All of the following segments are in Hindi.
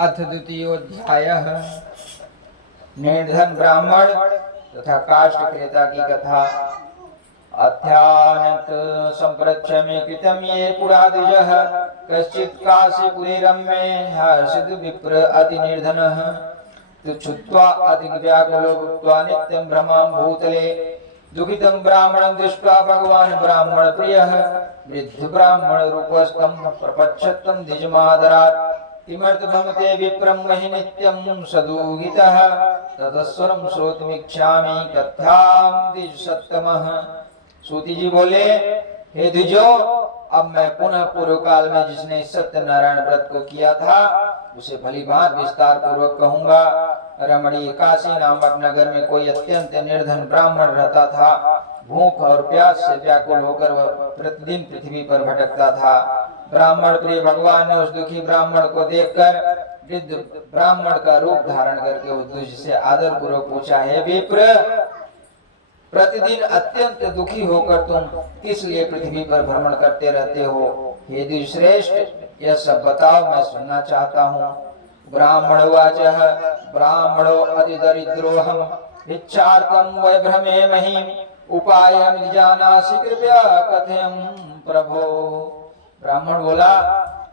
अथ द्वितीयोऽध्यायः। निर्धन ब्राह्मण तथा काष्ठ क्रेता की कथा। अध्यानत संप्रच्छमे कृतं ये पुरादिजः कश्चित् काशीपुरे रम्ये हर्षित विप्र अति निर्धनः तुच्छ्रुत्वा अति व्याकुलो भूत्वा नित्यं भ्रमान् भूतले दुःखितं ब्राह्मणं दृष्ट्वा भगवान् ब्राह्मण प्रियः वृद्ध ब्राह्मण रूपस्थं प्रपच्छतं द्विजमादरात् किमर्थं ते विप्रं महि नित्यं सदुहितः ततस्वरं श्रोतुमिच्छामि कथां द्विजसत्तमः। सूति जी बोले, हे द्विजो, अब मैं पुनः पूर्व काल में जिसने सत्यनारायण व्रत को किया था उसे भलीभांति विस्तार पूर्वक कहूंगा। रमणीय काशी नामक नगर में कोई अत्यंत निर्धन ब्राह्मण रहता था। भूख और प्यास से व्याकुल होकर वह प्रतिदिन पृथ्वी पर भटकता था। ब्राह्मण प्रिय भगवान ने उस दुखी ब्राह्मण को देखकर वृद्ध ब्राह्मण का रूप धारण करके उस द्विज से आदर पूर्वक पूछा, हे विप्र, प्रतिदिन अत्यंत दुखी होकर तुम किस लिए पृथ्वी पर भ्रमण करते रहते हो? हे द्विज श्रेष्ठ, यह सब बताओ, मैं सुनना चाहता हूँ। ब्राह्मणोवाचः ब्राह्मणो अतिदरिद्रोऽहम् इच्छार्थं वैभ्रमे महीं उपायं जानासि कृपया कथयं प्रभो। ब्राह्मण बोला,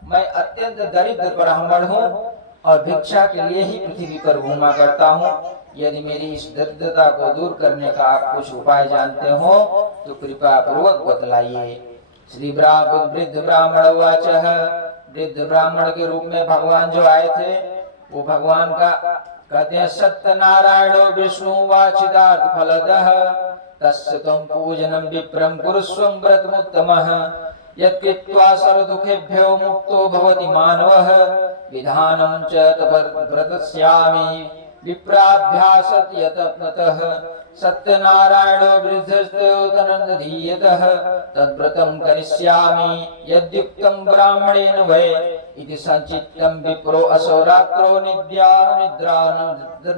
मैं अत्यंत दरिद्र ब्राह्मण हूँ और भिक्षा के लिए ही पृथ्वी पर घूमा करता हूँ। यदि मेरी इस दरिद्रता को दूर करने का आप कुछ उपाय जानते हो तो कृपया पूर्वक बतलाइए। श्री वृद्ध ब्राह्मण वाचः, वृद्ध ब्राह्मण के रूप में भगवान जो आए थे वो भगवान का कहते हैं, सत्यनारायणो विष्णु वाचिदार्थ फलदः तस्य त्वं पूजनं विप्रं कुरुष्वं व्रतमुत्तमः यत्कृत्वा सर्वदुःखेभ्यो मुक्तो भवति मानवः विधानं च तपव्रतस्यामि विप्राभ्यासत् यतनतः सत्यनारायणो वृद्धस्तो तनन्दधीयतः तद्व्रतं करिष्यामि यद्युक्तं ब्राह्मणेन वै इति संचित्तं विप्रो असौ रात्रो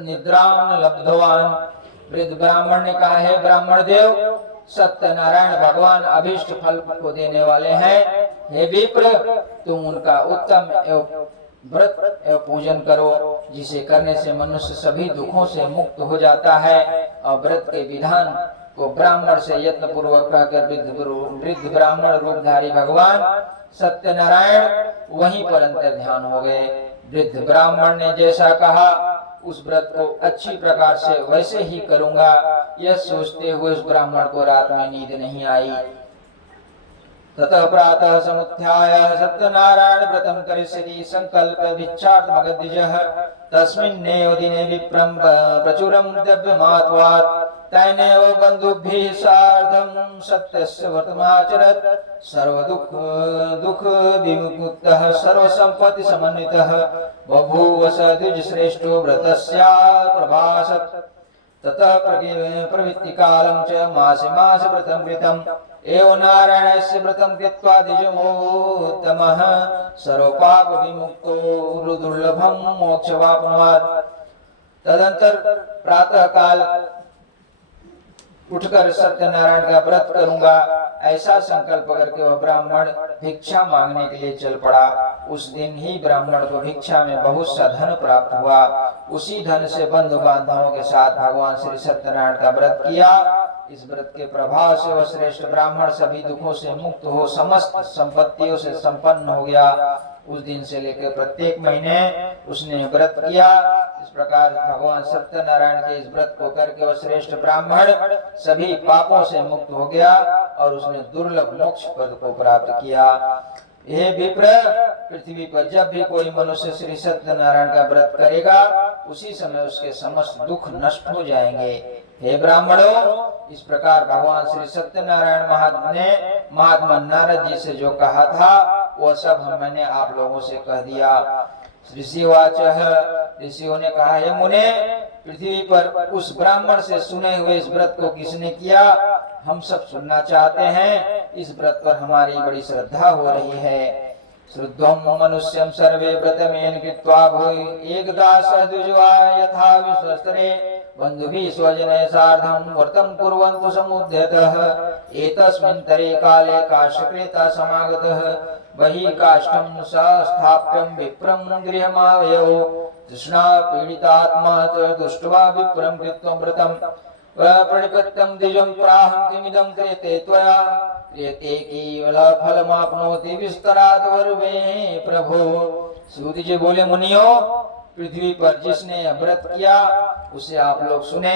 निद्रां लब्धवान्। वृद्ध ब्राह्मण ने कहा, है ब्राह्मण देव, सत्यनारायण भगवान अभिष्ट फल को देने वाले हैं। हे विप्र, तुम उनका उत्तम एवं व्रत एवं पूजन करो, जिसे करने से मनुष्य सभी दुखों से मुक्त हो जाता है। और व्रत के विधान को ब्राह्मण से यत्न पूर्वक कहकर वृद्ध ब्राह्मण रूपधारी भगवान सत्यनारायण वहीं पर अंतर ध्यान हो गए। वृद्ध ब्राह्मण ने जैसा कहा उस व्रत को अच्छी प्रकार से वैसे ही करूंगा, यह सोचते हुए उस ब्राह्मण को रात में नींद नहीं आई। ततः प्रातः समुत्थाय सत्यनारायण व्रतं करिष्यति संकल्प भिक्षार्थमगद्विजः तस्मिन्नेव दिने विप्रं प्रचुरं द्रव्यमात्वात् तैनेव बन्धुभिः सार्धं सत्यस्य व्रतमाचरत् सर्वदुःख विमुक्तः सर्वसम्पत्ति समन्वितः बभूव स द्विजश्रेष्ठो व्रतस्यात् प्रभासत्। ततः प्रवृत्ति कालं च मासे मास व्रतं कृतम् एवं नारायणस्य व्रतं कृत्वा द्विजोत्तमः सर्वपाप विमुक्तो दुर्लभं मोक्षवाप्नोत्। तदंतर प्रातः काल उठकर सत्यनारायण का व्रत करूंगा ऐसा संकल्प करके वह ब्राह्मण भिक्षा मांगने के लिए चल पड़ा। उस दिन ही ब्राह्मण को भिक्षा में बहुत सा धन प्राप्त हुआ। उसी धन से बंधु बांधवों के साथ भगवान श्री सत्यनारायण का व्रत किया। इस व्रत के प्रभाव से वह श्रेष्ठ ब्राह्मण सभी दुखों से मुक्त हो समस्त संपत्तियों से संपन्न हो गया। उस दिन से लेकर प्रत्येक महीने उसने व्रत किया। इस प्रकार भगवान सत्यनारायण के इस व्रत को करके वह श्रेष्ठ ब्राह्मण सभी पापों से मुक्त हो गया और उसने दुर्लभ मोक्ष पद को प्राप्त किया। हे विप्र, पृथ्वी पर जब भी कोई मनुष्य श्री सत्यनारायण का व्रत करेगा उसी समय उसके समस्त दुख नष्ट हो जाएंगे। हे ब्राह्मणों, इस प्रकार भगवान श्री सत्यनारायण महात्मा नारद जी से जो कहा था वो सब मैंने आप लोगों से कह दिया। ऋषिवाचः, ऋषियों ने कहा, हे मुने, पृथ्वी पर उस ब्राह्मण से सुने हुए इस व्रत को किसने किया? हम सब सुनना चाहते हैं। इस व्रत पर हमारी बड़ी श्रद्धा हो रही है। श्रुद्धं मनुष्यं सर्वे व्रतमेन कृत्वा भूय एकदा सहद्विजवा यथा विश्वस्तरे बन्धुभिः स्वजनैः सार्धं व्रतं कुर्वन्तु समुद्यतः एतस्मिन् तरे काले काश्यक्रेता समागतः वही काष्ठं स्थाप्यं विप्रं गृहमावयौ तृष्णा पीडितात्मा च दृष्ट्वा विप्रं कृत्वा व्रतं प्रणिपत्यं द्विजं प्राहं किमिदं क्रियते त्वया क्रियते केवलफलमाप्नोति विस्तरात् वर्वे प्रभो। सूत जी बोले, मुनियों, पृथ्वी पर जिसने व्रत किया उसे आप लोग सुने।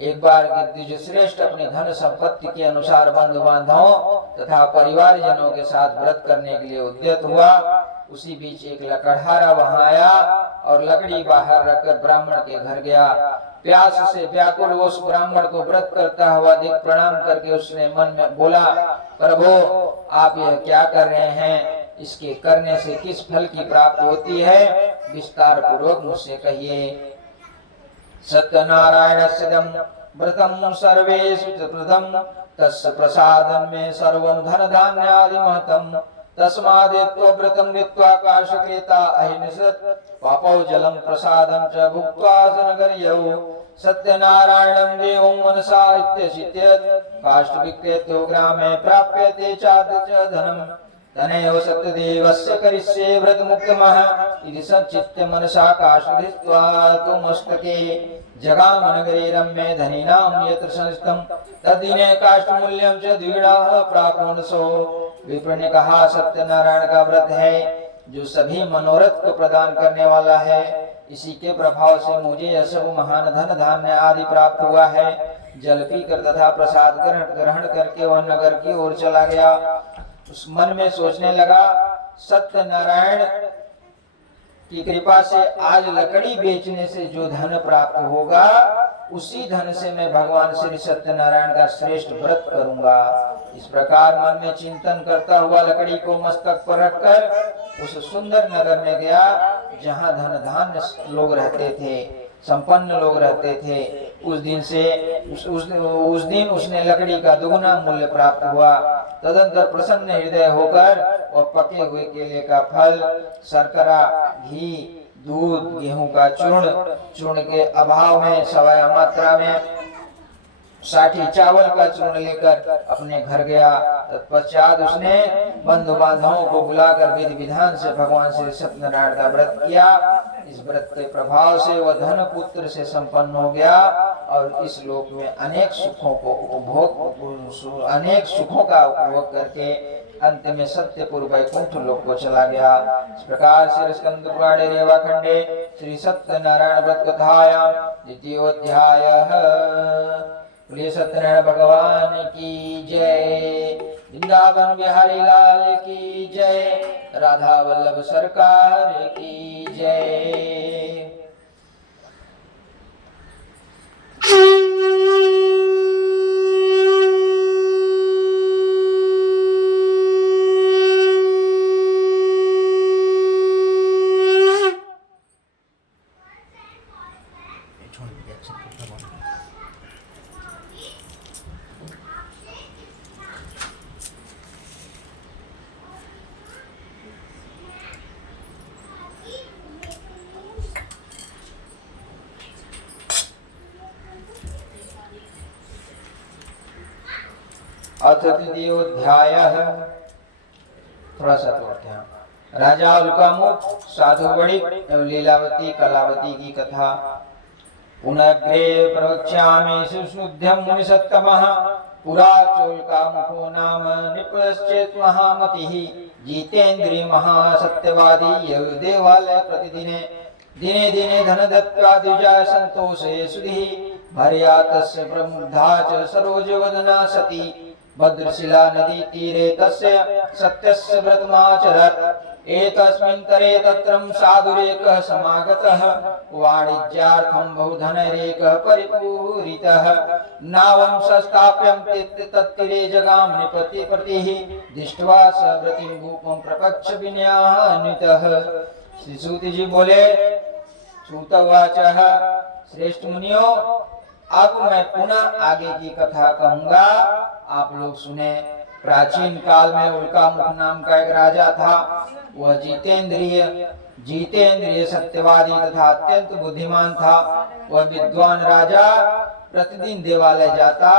एक बार द्विज श्रेष्ठ अपने धन संपत्ति के अनुसार बंधु बांधवों तथा परिवार जनों के साथ व्रत करने के लिए उद्यत हुआ। उसी बीच एक लकड़हारा वहां आया और लकड़ी बाहर रखकर ब्राह्मण के घर गया। प्यास से व्याकुल उस ब्राह्मण को व्रत करता हुआ देख प्रणाम करके उसने मन में बोला, प्रभु आप यह क्या कर रहे हैं? इसके करने से किस फल की प्राप्ति होती है? विस्तार पूर्वक मुझसे कहिए। सत्यनारायणस्य व्रतम सर्वेषु प्रथम तस्य प्रसादं मे सर्वं धन धान्यादि महतम तस्मादेत्व व्रतं नीत्वा काशक्रेता अहिंसत् पापौ जलं प्रसादं च भुक्त्वा सनगर्यौ सत्यनारायणं देवं मनसा इत्यसित्यत् काष्ठविक्रेतो ग्रामे प्राप्यते चाद्य च धनम् तनयो सत्यदेवस्य करिष्ये व्रतमुक्तमः इति सच्चित्य मनसा काष्ठधृत्वा तु मस्तके जगामनगरे रम्ये धनिनां यत्र संस्थितं तद्दिने काष्ठमूल्यं च द्विगुणः प्राप्नुवन्सो। विप्र ने कहा, सत्यनारायण का व्रत है जो सभी मनोरथ को प्रदान करने वाला है। इसी के प्रभाव से मुझे यह सब महान धन धान्य आदि प्राप्त हुआ है। जल पीकर तथा प्रसाद ग्रहण करके वह नगर की ओर चला गया। उस मन में सोचने लगा, सत्यनारायण की कृपा से आज लकड़ी बेचने से जो धन प्राप्त होगा उसी धन से मैं भगवान श्री सत्यनारायण का श्रेष्ठ व्रत करूंगा। इस प्रकार मन में चिंतन करता हुआ लकड़ी को मस्तक पर रखकर उस सुंदर नगर में गया जहां धन धान्य लोग रहते थे, संपन्न लोग रहते थे। उस दिन उसने लकड़ी का दुगुना मूल्य प्राप्त हुआ। तदंतर प्रसन्न हृदय होकर और पके हुए केले का फल, शर्करा, घी, दूध, गेहूं का चूर्ण के अभाव में सवाया मात्रा में 60 चावल का चूर्ण लेकर अपने घर गया। तत्पश्चात उसने बंधु बांधवों को बुलाकर विधि विधान से भगवान श्री सत्यनारायण का व्रत किया। इस व्रत के प्रभाव से वह धन पुत्र से संपन्न हो गया और इस लोक में अनेक सुखों का उपभोग करके अंत में सत्यपुर वैकुंठ लोक को चला गया। इस प्रकार श्री स्कंद पुराणे रेवा खंडे श्री सत्यनारायण व्रत कथायां द्वितीयोऽध्यायः। बोलिए सत्यनारायण भगवान की जय, वृंदावन बिहारी लाल की जय, राधा वल्लभ सरकार की जय। अथ द्वितीयोऽध्यायः। थोड़ा सा तोड़ते हैं। राजा उल्कामुख, साधु वणिक एवं लीलावती कलावती की कथा। पुनग्रे प्रवक्ष्यामि सुश्रुध्यं मुनिसत्तमः। पुरा चोल्कामुखो नाम निपुणश्चेत् महामतिः। जितेन्द्रिय महासत्यवादी देवालय प्रतिदिने दिने दिने धन दत्त्वा द्विजा संतोषे सुधिः। भर्या तस्य प्रमुग्धा च सरोजवदना सती। भद्रशिला नदी तीरे तस्य सत्यस्य व्रतमाचरत्। एतस्मिन् तरे तत्रं साधुरेकः समागतः। वाणिज्यार्थं बहुधनैरेकः परिपूरितः। नावं संस्थाप्यं तत्तीरे जगाम निपतिः। दृष्ट्वा स व्रतिं भूपं प्रपक्ष विन्यान्वितः। श्री सूत जी बोले, सूतवाचः, श्रेष्ठ मुनियों, अब मैं पुनः आगे की कथा कहूंगा, आप लोग सुने। प्राचीन काल में उल्कामुख नाम का एक राजा था। वह जितेंद्रिय सत्यवादी तथा अत्यंत बुद्धिमान था। वह विद्वान राजा प्रतिदिन देवालय जाता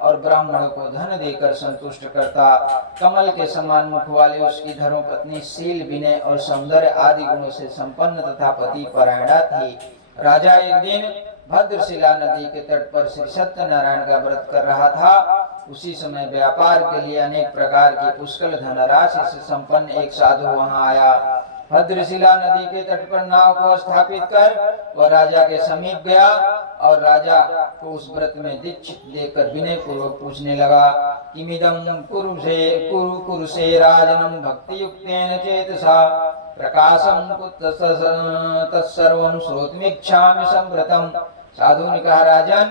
और ब्राह्मणों को धन देकर संतुष्ट करता। कमल के समान मुख वाली उसकी धर्मपत्नी शील, विनय और सौंदर्य आदि गुणों से संपन्न तथा पति परायणा थी। राजा एक दिन भद्रशिला नदी के तट पर श्री सत्यनारायण का व्रत कर रहा था। उसी समय व्यापार के लिए अनेक प्रकार की पुष्कल धनराशि से संपन्न एक साधु वहां आया। भद्रशिला नदी के तट पर नाव को स्थापित कर वह राजा के समीप गया और राजा को उस व्रत में दीक्षित देकर विनय पूर्वक पूछने लगा, किमिदं कुरुसे राजनं भक्ति युक्तेन चेतसा प्रकाशं तत्सर्वं श्रोतुमिच्छामि संव्रतम्। साधु ने कहा, राजन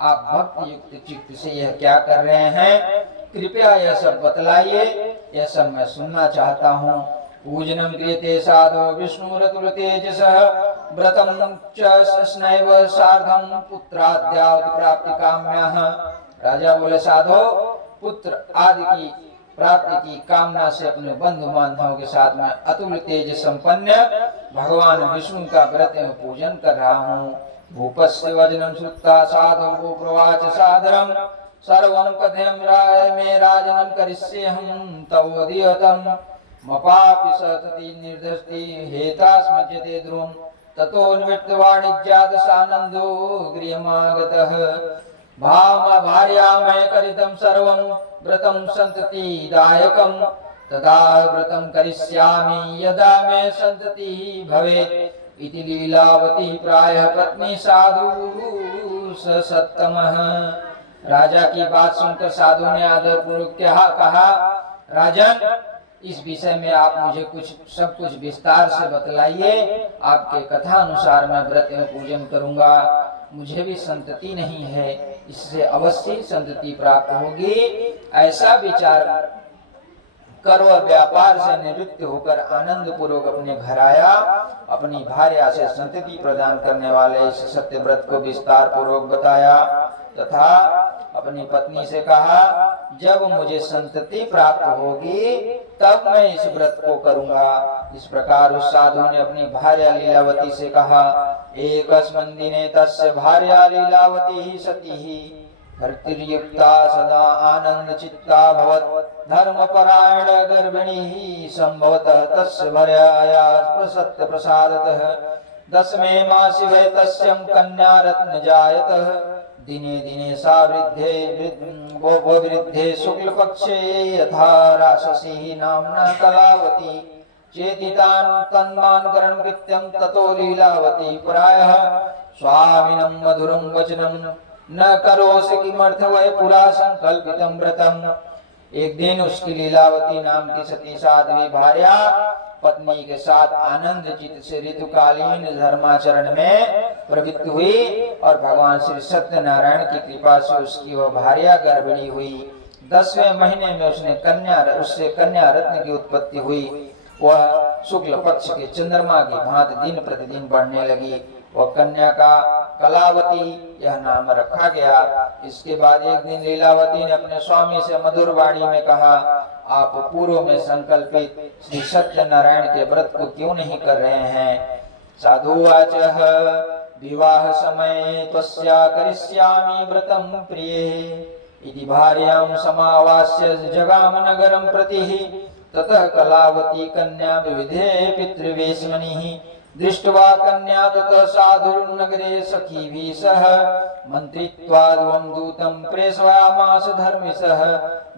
आप भक्ति युक्त चित्त से यह क्या कर रहे हैं? कृपया यह सब बतलाइए, यह सब मैं सुनना चाहता हूँ। पूजनम क्रियते साधो विष्णुरतुल तेजसः व्रतम च स्नैव सार्धं पुत्राद्यावति प्राप्ति काम्यः। राजा बोले, साधो पुत्र आदि की प्राप्ति की कामना से अपने बंधु बांधवों के साथ में अतुल तेज संपन्न भगवान विष्णु का व्रत एवं पूजन कर रहा हूँ। भूपस्य वचनं श्रुत्वा साधु प्रवाच सादरं सर्वं कथयं राय मे राजनं करिष्येऽहं तवोदीयतं मपापि सतति निर्दष्टि हेतास्मज्यते ध्रुवं ततो निवृत्तवाणिज्यात् सानन्दो गृहमागतः भार्यामय करितं सर्वं व्रतं सन्ततिदायकं तदा व्रतं करिष्यामि यदा मे सन्ततिः भवेत् इति लीलावती प्रायः पत्नी साधु सत्तमः। राजा की बात सुनकर साधु ने आदरपूर्वक कहा, राजन इस विषय में आप मुझे सब कुछ विस्तार से बतलाइए। आपके कथा अनुसार मैं व्रत एवं पूजन करूंगा। मुझे भी संतति नहीं है, इससे अवश्य संतति प्राप्त होगी। ऐसा विचार कर वह व्यापार से निवृत्त होकर आनंद पूर्वक अपने घर आया। अपनी भार्या से संतति प्रदान करने वाले इस सत्य व्रत को विस्तार पूर्वक बताया तथा अपनी पत्नी से कहा, जब मुझे संतति प्राप्त होगी तब मैं इस व्रत को करूंगा। इस प्रकार उस साधु ने अपनी भार्या लीलावती से कहा, एकस्मिन् दिने तस्य भार्या लीलावती सती भर्तृयुक्ता सदा आनंद चित्ता भवत् धर्मपरायण गर्भिणी संभवतः तस्य भार्याया प्रसत्य प्रसादतः दशमे मासि वै तस्यं कन्या रत्न जायतः दिने दिने सा वृद्धे शुक्ल पक्षे यथा राशसी नामना कलावती चेतितान् तन्मानकरणं कृत्यं ततो लीलावती प्रायः स्वामिनं मधुरं वचनं न करोसि किमर्थ वै पुरा संकल्पितं व्रतम्। एक दिन उसकी लीलावती नाम की सती साध्वी भार्या पत्नी के साथ आनंद चित्त से ऋतुकालीन धर्माचरण में प्रवृत्त हुई और भगवान श्री सत्यनारायण की कृपा से उसकी वह भार्या गर्भिणी हुई। 10वें महीने में उससे कन्या रत्न की उत्पत्ति हुई। वह शुक्ल पक्ष के चंद्रमा की भांति दिन प्रतिदिन बढ़ने लगी। वह कन्या का कलावती यह नाम रखा गया। इसके बाद एक दिन लीलावती ने अपने स्वामी से मधुर वाणी में कहा, आप पूर्व में संकल्पित श्री सत्यनारायण के व्रत को क्यों नहीं कर रहे हैं? साधुवाचः विवाह समय त्वस्या करिष्यामि व्रतं प्रिये इति भार्यां समावास्य जगाम नगरं प्रतिः ततः कलावती कन्या विविधे पितृवेश्मनिः दृष्ट्वा कन्या ततः साधुर्नगरे सखीभिः सह मन्त्रित्वाद्वं दूतं प्रेषयामास धर्मिष्ठः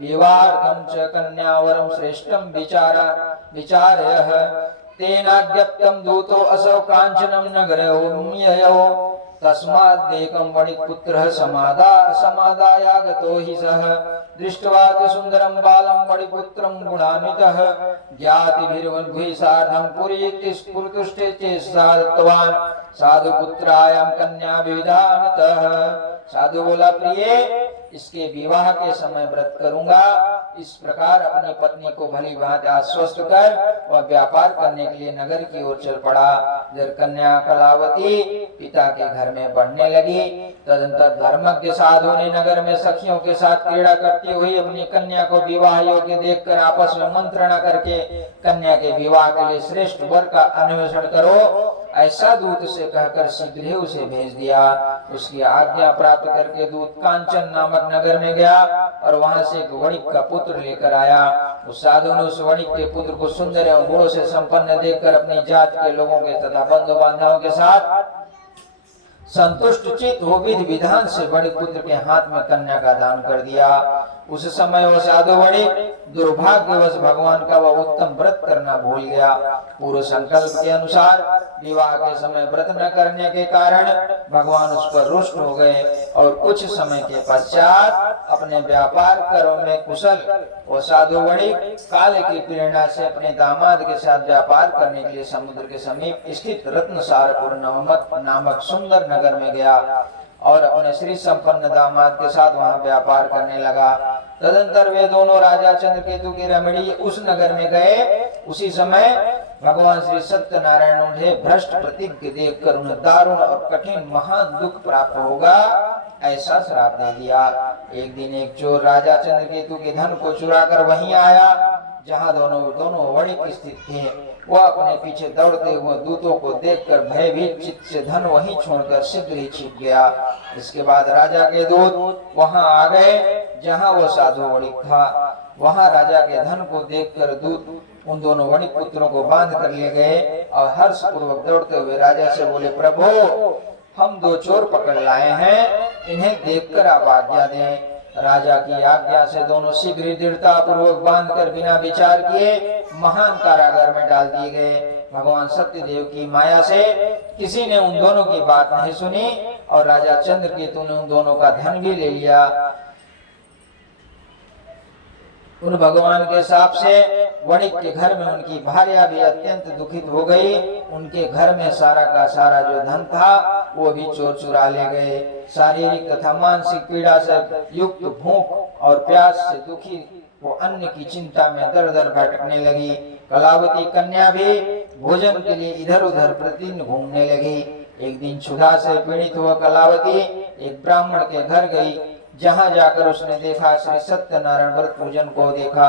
विवाहार्थं च कन्यावरं श्रेष्ठं विचारयः तेनाज्ञप्तं दूतो असौ काञ्चनं नगरं ययौ तस्मादेकं वणिक्पुत्रः समादायागतो हि सः दृष्ट्वा च सुन्दरं बालं वणिपुत्रं गुणान्वितः ज्ञातिभिर्वन्धुभिः सार्धं पुरीतिस्फुरतुष्टे चेष्टा दत्तवान् साधुपुत्रायां कन्या विविधानतः। साधु बोला, प्रिय इसके विवाह के समय व्रत करूंगा। इस प्रकार अपनी पत्नी को भली भांति आश्वस्त कर वह व्यापार करने के लिए नगर की ओर चल पड़ा। जब कन्या कलावती पिता के घर में बढ़ने लगी, तदंतर धर्मज्ञ साधु ने नगर में सखियों के साथ क्रीड़ा करती हुई अपनी कन्या को विवाह योग्य देखकर आपस में मंत्रणा करके कन्या के विवाह के लिए श्रेष्ठ वर का अन्वेषण करो, ऐसा दूत से कहकर शीघ्र ही उसे भेज दिया। उसकी आज्ञा प्राप्त करके दूत कांचन नामक नगर में गया और वहां से एक वणिक का पुत्र लेकर आया। उस साधु ने उस वणिक के पुत्र को सुंदर एवं गुणों से संपन्न देखकर अपनी जात के लोगों के तथा बंधु बांधवों के साथ संतुष्ट चित हो विधि विधान से वणिक पुत्र के हाथ में कन्या का दान कर दिया। उस समय वह साधु वणिक दुर्भाग्यवश भगवान का वह उत्तम व्रत करना भूल गया। पूर्व संकल्प के अनुसार विवाह के समय व्रत न करने के कारण भगवान उस पर रुष्ट हो गए और कुछ समय के पश्चात अपने व्यापार कर्म में कुशल वो साधु वणिक काल की प्रेरणा से अपने दामाद के साथ व्यापार करने के लिए समुद्र के समीप स्थित रत्नसारपुर नामक सुंदर नगर में गया और अपने श्री संपन्न दामाद के साथ वहां व्यापार करने लगा। तदंतर वे दोनों राजा चंद्रकेतु की रमणी उस नगर में गए। उसी समय भगवान श्री सत्यनारायण उन्हें भ्रष्ट प्रतिज्ञ देखकर उन्हें दारुण और कठिन महान दुख प्राप्त होगा ऐसा श्राप दे दिया। एक दिन एक चोर राजा चंद्रकेतु के धन को चुरा कर वहीं आया जहां दोनों वणिक स्थित थे। वह अपने पीछे दौड़ते हुए दूतों को देखकर भयभीत चित्त से धन वहीं छोड़कर शीघ्र ही छिप गया। इसके बाद राजा के दूत वहां आ गए जहां वो साधु वणिक था। वहां राजा के धन को देखकर दूत उन दोनों वणिक पुत्रों को बांध कर ले गए और हर्ष पूर्वक दौड़ते हुए राजा से बोले, प्रभु हम दो चोर पकड़ लाए हैं, इन्हें देखकर आप आज्ञा दें। राजा की आज्ञा से दोनों शीघ्र दृढ़ता पूर्वक बांधकर बिना विचार किए महान कारागार में डाल दिए गए। भगवान सत्यदेव की माया से किसी ने उन दोनों की बात नहीं सुनी और राजा चंद्रकेतु ने उन दोनों का धन भी ले लिया। उन भगवान के शाप से वणिक के घर में उनकी भार्या भी अत्यंत दुखित हो गई। उनके घर में सारा का सारा जो धन था वो भी चोर चुरा ले गए। शारीरिक तथा मानसिक पीड़ा से युक्त भूख और प्यास से दुखी वो अन्न की चिंता में दर दर भटकने लगी। कलावती कन्या भी भोजन के लिए इधर उधर प्रतिदिन घूमने लगी। एक दिन क्षुधा से पीड़ित हुआ कलावती एक ब्राह्मण के घर गई, जहां जाकर उसने देखा श्री सत्यनारायण व्रत पूजन को देखा।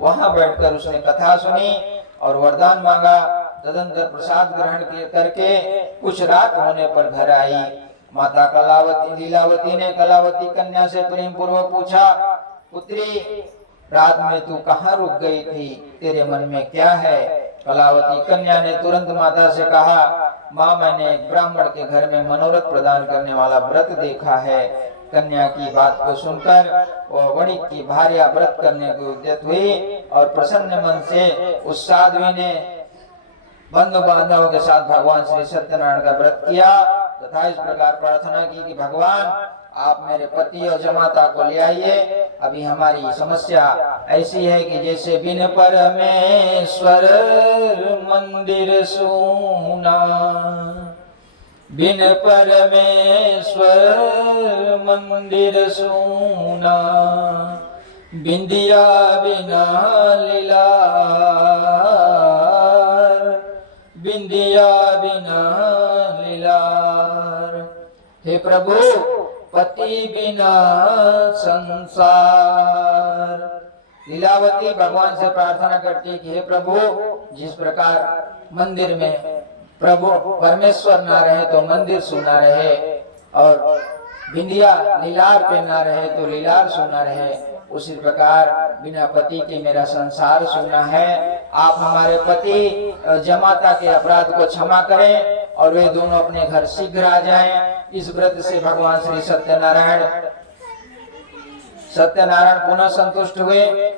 वहां बैठकर उसने कथा सुनी और वरदान मांगा। तदंतर प्रसाद ग्रहण करके कुछ रात होने पर घर आई। माता कलावती लीलावती ने कलावती कन्या से प्रेम पूर्वक पूछा, पुत्री रात में तू कहाँ रुक गई थी, तेरे मन में क्या है? कलावती कन्या ने तुरंत माता से कहा, माँ मैंने एक ब्राह्मण के घर में मनोरथ प्रदान करने वाला व्रत देखा है। कन्या की बात को सुनकर वह वणिक की भार्या व्रत करने को उद्यत हुई और प्रसन्न मन से उस साध्वी ने बंधु बांधवों के साथ भगवान श्री सत्यनारायण का व्रत किया तथा इस प्रकार प्रार्थना की कि भगवान आप मेरे पति और जमाता को ले आइए। अभी हमारी समस्या ऐसी है कि जैसे बिन परमेश्वर मंदिर सूना, बिन परमेश्वर मंदिर सूना, बिंदिया बिना लीलार, बिंदिया बिना लीलार। हे प्रभु पति बिना संसार। लीलावती भगवान से प्रार्थना करती है कि हे प्रभु जिस प्रकार मंदिर में प्रभु परमेश्वर ना रहे तो मंदिर सुना रहे और बिंदिया लीलार पे ना रहे तो लीलार सुना रहे, उसी प्रकार बिना पति के मेरा संसार सुना है। आप हमारे पति जमाता के अपराध को क्षमा करें और वे दोनों अपने घर शीघ्र आ जाएं। इस व्रत से भगवान श्री सत्यनारायण पुनः संतुष्ट हुए।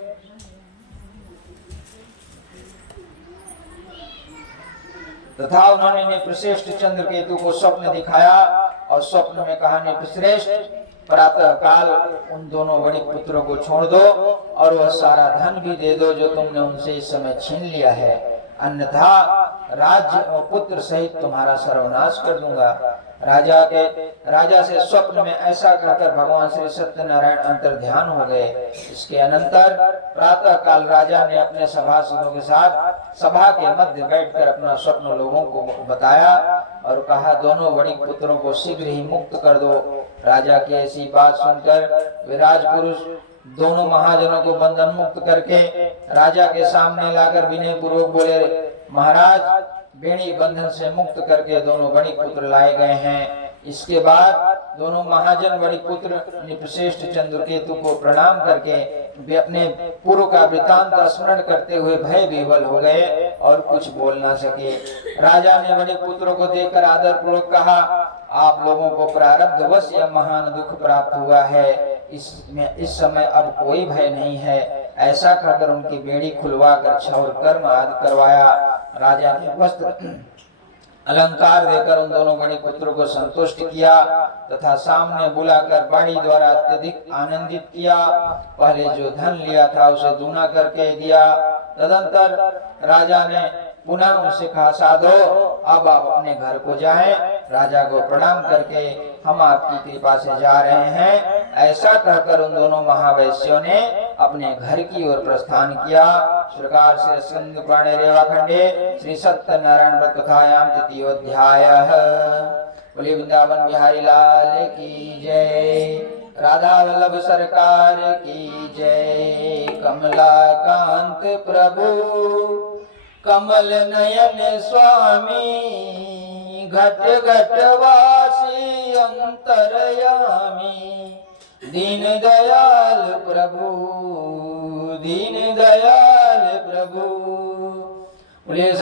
तथा उन्होंने नृपश्रेष्ठ चंद्रकेतु को स्वप्न दिखाया और स्वप्न में कहा, नृपश्रेष्ठ प्रातः काल उन दोनों वणिक पुत्रों को छोड़ दो और वह सारा धन भी दे दो जो तुमने उनसे इस समय छीन लिया है, अन्यथा राज्य और पुत्र सहित तुम्हारा सर्वनाश कर दूंगा। राजा से स्वप्न में ऐसा कहकर भगवान श्री सत्यनारायण अंतर ध्यान हो गए। इसके अनंतर प्रातः काल राजा ने अपने सभासदों के साथ सभा के मध्य बैठकर अपना स्वप्न लोगों को बताया और कहा, दोनों वणिक पुत्रों को शीघ्र ही मुक्त कर दो। राजा की ऐसी बात सुनकर वे राजपुरुष दोनों महाजनों को बंधन मुक्त करके राजा के सामने लाकर विनय पूर्वक बोले, महाराज बेड़ी बंधन से मुक्त करके दोनों वणिक पुत्र लाए गए हैं। इसके बाद दोनों महाजन बड़ी पुत्र निपश्रेष्ठ चंद्रकेतु को प्रणाम करके वे अपने पूर्व का वृतांत स्मरण करते हुए भय विह्वल हो गए और कुछ बोल ना सके। राजा ने बड़े पुत्रों को देखकर आदर पूर्वक कहा, आप लोगों को प्रारब्धवश यह महान दुख प्राप्त हुआ है, इस समय अब कोई भय नहीं है। ऐसा कहकर उनकी बेड़ी खुलवा कर क्षौर कर्म आदि करवाया। राजा ने वस्त्र अलंकार देकर उन दोनों बड़े पुत्रों को संतुष्ट किया तथा सामने बुलाकर वाणी द्वारा अत्यधिक आनंदित किया। पहले जो धन लिया था उसे दूना करके दिया। तदंतर राजा ने पुनः उनसे कहा, साधो अब आप अपने घर को जाएं। राजा को प्रणाम करके हम आपकी कृपा से जा रहे हैं। ऐसा कहकर उन दोनों महावैश्यों ने अपने घर की ओर प्रस्थान किया। इस प्रकार से स्कंद पुराणे रेवाखंडे श्री सत्यनारायण व्रत कथायाम तृतीयोऽध्यायः। बोलिए वृंदावन बिहारी लाल की जय, राधा वल्लभ सरकार की जय। कमलाकांत प्रभु कमल नयन स्वामी, घट घट वासी अंतरयामी। दीन दयाल प्रभु, दीन दयाल प्रभु।